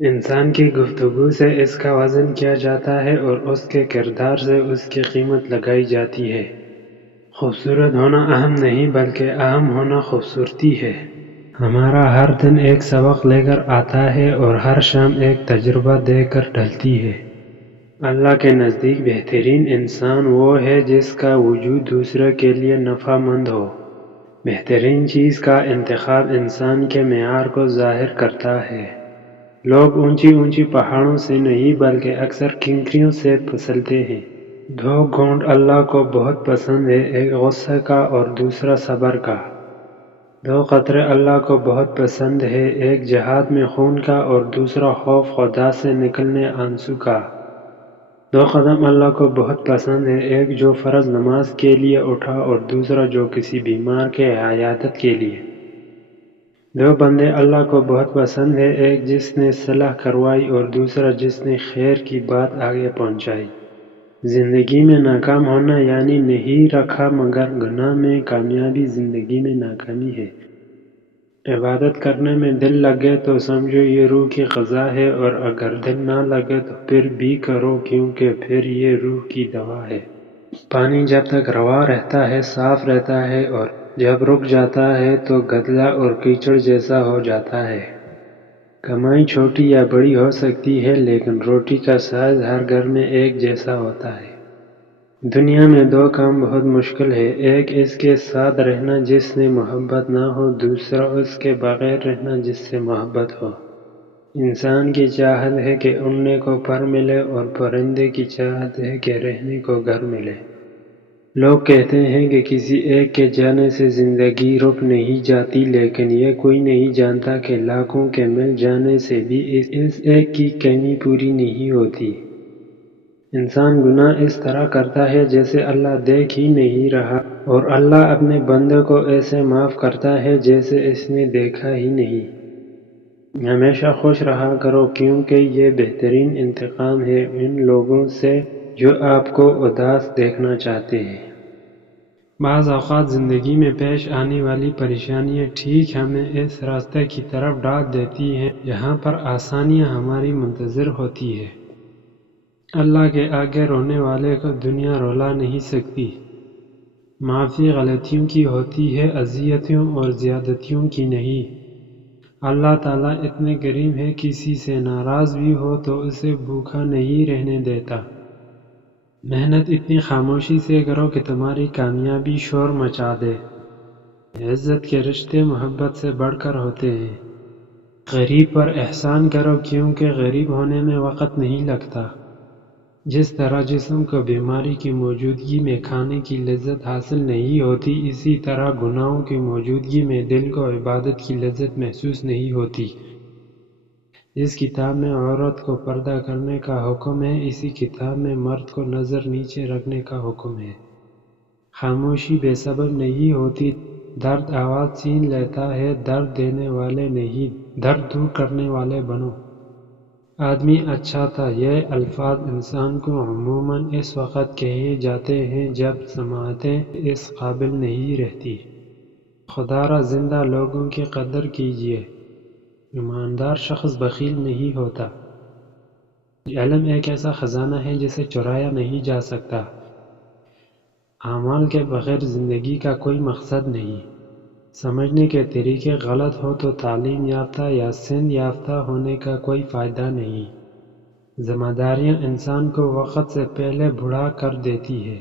انسان کی گفتگو سے اس کا وزن کیا جاتا ہے اور اس کے کردار سے اس کی قیمت لگائی جاتی ہے۔ خوبصورت ہونا اہم نہیں بلکہ اہم ہونا خوبصورتی ہے۔ ہمارا ہر دن ایک سبق لے کر آتا ہے اور ہر شام ایک تجربہ دے کر ڈھلتی ہے۔ اللہ کے نزدیک بہترین انسان وہ ہے جس کا وجود دوسرے کے لیے نفع مند ہو۔ بہترین چیز کا انتخاب انسان کے معیار کو ظاہر کرتا ہے۔ لوگ اونچی اونچی پہاڑوں سے نہیں بلکہ اکثر کنکریوں سے پھسلتے ہیں۔ دو گھونٹ اللہ کو بہت پسند ہے، ایک غصے کا اور دوسرا صبر کا۔ دو قطرے اللہ کو بہت پسند ہے، ایک جہاد میں خون کا اور دوسرا خوف خدا سے نکلنے آنسو کا۔ دو قدم اللہ کو بہت پسند ہے، ایک جو فرض نماز کے لیے اٹھا اور دوسرا جو کسی بیمار کے عیادت کے لیے۔ دو بندے اللہ کو بہت پسند ہے، ایک جس نے صلح کروائی اور دوسرا جس نے خیر کی بات آگے پہنچائی۔ زندگی میں ناکام ہونا یعنی نہیں رکھا مگر گناہ میں کامیابی زندگی میں ناکامی ہے۔ عبادت کرنے میں دل لگے تو سمجھو یہ روح کی غذا ہے، اور اگر دل نہ لگے تو پھر بھی کرو کیونکہ پھر یہ روح کی دوا ہے۔ پانی جب تک رواں رہتا ہے صاف رہتا ہے، اور جب رک جاتا ہے تو گدلا اور کیچڑ جیسا ہو جاتا ہے۔ کمائی چھوٹی یا بڑی ہو سکتی ہے لیکن روٹی کا سائز ہر گھر میں ایک جیسا ہوتا ہے۔ دنیا میں دو کام بہت مشکل ہے، ایک اس کے ساتھ رہنا جس سے محبت نہ ہو، دوسرا اس کے بغیر رہنا جس سے محبت ہو۔ انسان کی چاہت ہے کہ اڑنے کو پر ملے اور پرندے کی چاہت ہے کہ رہنے کو گھر ملے۔ لوگ کہتے ہیں کہ کسی ایک کے جانے سے زندگی رک نہیں جاتی، لیکن یہ کوئی نہیں جانتا کہ لاکھوں کے مل جانے سے بھی اس ایک کی کمی پوری نہیں ہوتی۔ انسان گناہ اس طرح کرتا ہے جیسے اللہ دیکھ ہی نہیں رہا، اور اللہ اپنے بندے کو ایسے معاف کرتا ہے جیسے اس نے دیکھا ہی نہیں۔ ہمیشہ خوش رہا کرو کیونکہ یہ بہترین انتقام ہے ان لوگوں سے جو آپ کو اداس دیکھنا چاہتے ہیں۔ بعض اوقات زندگی میں پیش آنے والی پریشانیاں ٹھیک ہمیں اس راستے کی طرف ڈال دیتی ہیں جہاں پر آسانیاں ہماری منتظر ہوتی ہے۔ اللہ کے آگے رونے والے کو دنیا رلا نہیں سکتی۔ معافی غلطیوں کی ہوتی ہے، اذیتوں اور زیادتیوں کی نہیں۔ اللہ تعالیٰ اتنے کریم ہے، کسی سے ناراض بھی ہو تو اسے بھوکا نہیں رہنے دیتا۔ محنت اتنی خاموشی سے کرو کہ تمہاری کامیابی شور مچا دے۔ عزت کے رشتے محبت سے بڑھ کر ہوتے ہیں۔ غریب پر احسان کرو کیونکہ غریب ہونے میں وقت نہیں لگتا۔ جس طرح جسم کو بیماری کی موجودگی میں کھانے کی لذت حاصل نہیں ہوتی، اسی طرح گناہوں کی موجودگی میں دل کو عبادت کی لذت محسوس نہیں ہوتی۔ جس کتاب میں عورت کو پردہ کرنے کا حکم ہے، اسی کتاب میں مرد کو نظر نیچے رکھنے کا حکم ہے۔ خاموشی بے سبب نہیں ہوتی، درد آواز چھین لیتا ہے، درد دینے والے نہیں، درد دور کرنے والے بنو۔ آدمی اچھا تھا، یہ الفاظ انسان کو عموماً اس وقت کہے جاتے ہیں جب سماعتیں اس قابل نہیں رہتی۔ خدا را زندہ لوگوں کی قدر کیجیے۔ ایماندار شخص بخیل نہیں ہوتا۔ علم ایک ایسا خزانہ ہے جسے چرایا نہیں جا سکتا۔ اعمال کے بغیر زندگی کا کوئی مقصد نہیں۔ سمجھنے کے طریقے غلط ہو تو تعلیم یافتہ یا سن یافتہ ہونے کا کوئی فائدہ نہیں۔ ذمہ داریاں انسان کو وقت سے پہلے بوڑھا کر دیتی ہے۔